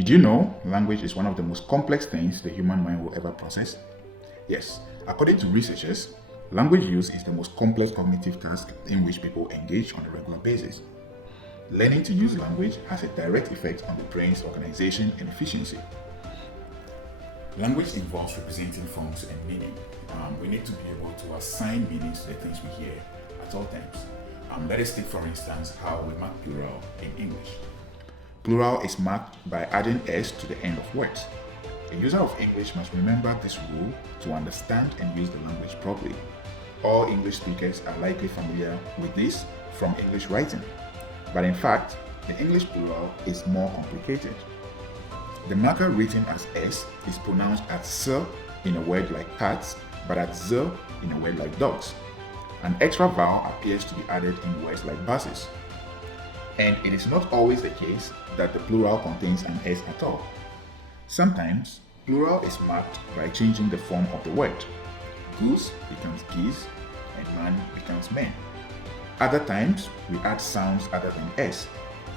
Did you know language is one of the most complex things the human mind will ever process? Yes, according to researchers, language use is the most complex cognitive task in which people engage on a regular basis. Learning to use language has a direct effect on the brain's organization and efficiency. Language involves representing forms and meaning. We need to be able to assign meaning to the things we hear at all times. Let us take, for instance, how we mark plural in English. Plural is marked by adding s to the end of words. A user of English must remember this rule to understand and use the language properly. All English speakers are likely familiar with this from English writing. But in fact, the English plural is more complicated. The marker written as s is pronounced as s in a word like cats, but as z in a word like dogs. An extra vowel appears to be added in words like buses. And it is not always the case that the plural contains an s at all. Sometimes, plural is marked by changing the form of the word. Goose becomes geese, and man becomes men. Other times, we add sounds other than s.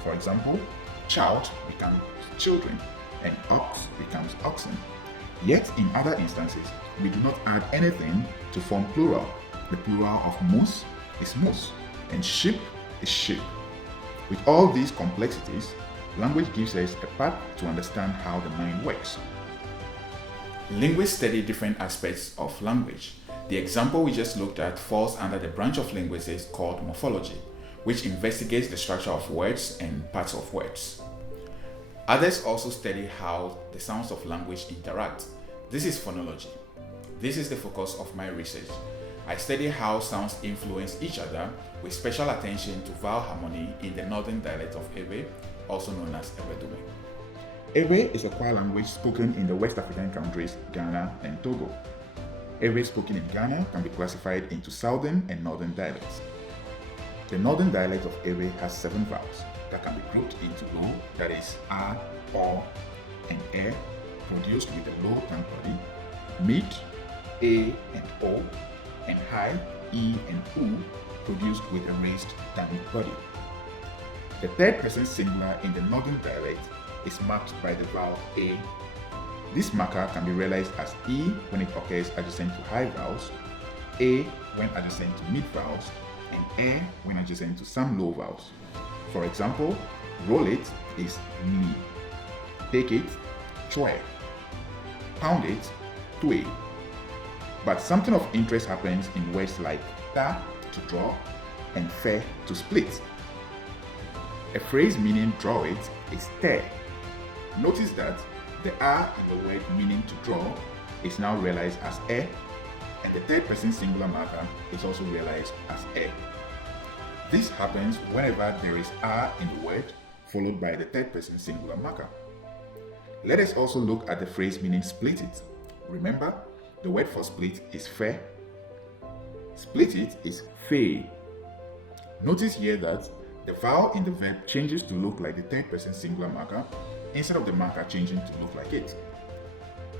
For example, child becomes children, and ox becomes oxen. Yet, in other instances, we do not add anything to form plural. The plural of moose is moose, and sheep is sheep. With all these complexities, language gives us a path to understand how the mind works. Linguists study different aspects of language. The example we just looked at falls under the branch of linguistics called morphology, which investigates the structure of words and parts of words. Others also study how the sounds of language interact. This is phonology. This is the focus of my research. I study how sounds influence each other with special attention to vowel harmony in the northern dialect of Ewe, also known as Eʋedome. Ewe is a choir language spoken in the West African countries Ghana and Togo. Ewe spoken in Ghana can be classified into southern and northern dialects. The northern dialect of Ewe has 7 vowels that can be grouped into low, that is a, o, and e, produced with a low tongue body, mid, a and o, and high, e and u, produced with a raised tongue body. The third person singular in the northern dialect is marked by the vowel a. This marker can be realized as e when it occurs adjacent to high vowels, a when adjacent to mid vowels, and e when adjacent to some low vowels. For example, roll it is li, take it, chwe, pound it, twe. But something of interest happens in words like ta to draw and fe to split. A phrase meaning draw it is te. Notice that the a in the word meaning to draw is now realized as e, and the third person singular marker is also realized as e. This happens whenever there is a in the word followed by the third person singular marker. Let us also look at the phrase meaning split it. Remember, the word for split is fe. Split it is fe. Notice here that the vowel in the verb changes to look like the third person singular marker instead of the marker changing to look like it.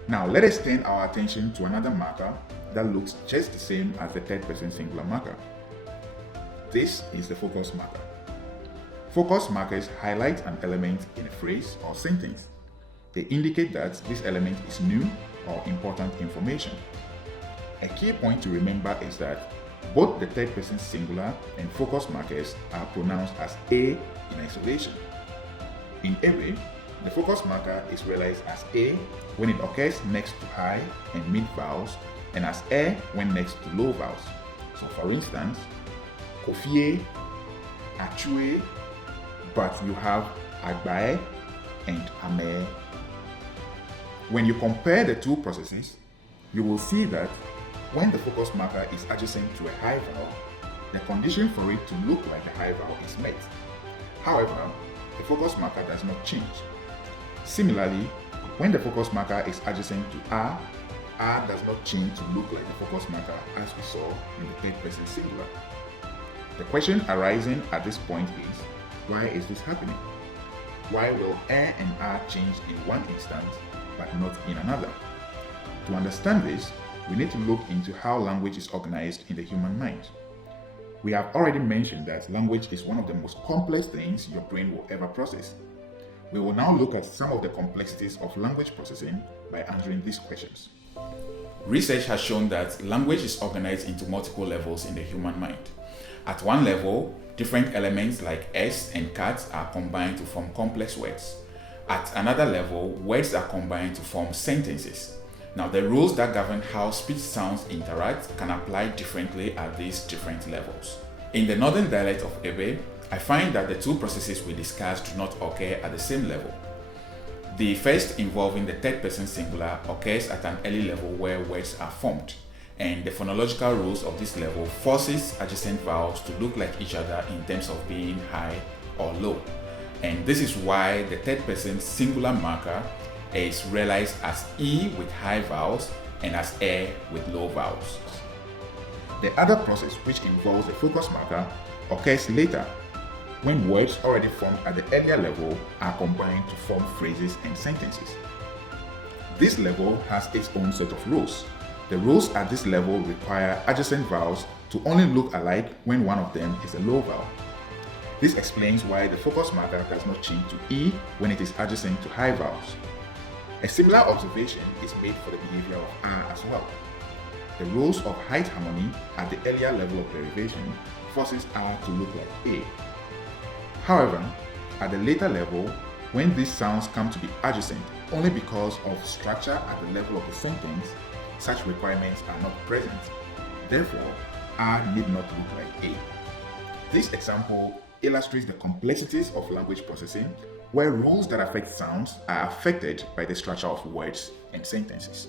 Now let us turn our attention to another marker that looks just the same as the third person singular marker. This is the focus marker. Focus markers highlight an element in a phrase or sentence. They indicate that this element is new or important information. A key point to remember is that both the third person singular and focus markers are pronounced as a in isolation. In Ewe, the focus marker is realized as a when it occurs next to high and mid vowels, and as e when next to low vowels. So for instance, kofie, achue, but you have agbae and ame. When you compare the two processes, you will see that when the focus marker is adjacent to a high vowel, the condition for it to look like a high vowel is met. However, the focus marker does not change. Similarly, when the focus marker is adjacent to a does not change to look like the focus marker as we saw in the third person singular. The question arising at this point is, why is this happening? Why will e and a change in one instance but not in another? To understand this, we need to look into how language is organized in the human mind. We have already mentioned that language is one of the most complex things your brain will ever process. We will now look at some of the complexities of language processing by answering these questions. Research has shown that language is organized into multiple levels in the human mind. At one level, different elements like s and cat are combined to form complex words. At another level, words are combined to form sentences. Now, the rules that govern how speech sounds interact can apply differently at these different levels. In the northern dialect of Eʋedome, I find that the two processes we discussed do not occur at the same level. The first, involving the third person singular, occurs at an early level where words are formed, and the phonological rules of this level forces adjacent vowels to look like each other in terms of being high or low. And this is why the third person singular marker is realized as E with high vowels and as E with low vowels. The other process, which involves the focus marker, occurs later when words already formed at the earlier level are combined to form phrases and sentences. This level has its own set of rules. The rules at this level require adjacent vowels to only look alike when one of them is a low vowel. This explains why the focus marker does not change to E when it is adjacent to high vowels. A similar observation is made for the behavior of R as well. The rules of height harmony at the earlier level of derivation forces R to look like A. However, at the later level, when these sounds come to be adjacent only because of structure at the level of the sentence, such requirements are not present. Therefore, R need not look like A. This example illustrates the complexities of language processing, where rules that affect sounds are affected by the structure of words and sentences.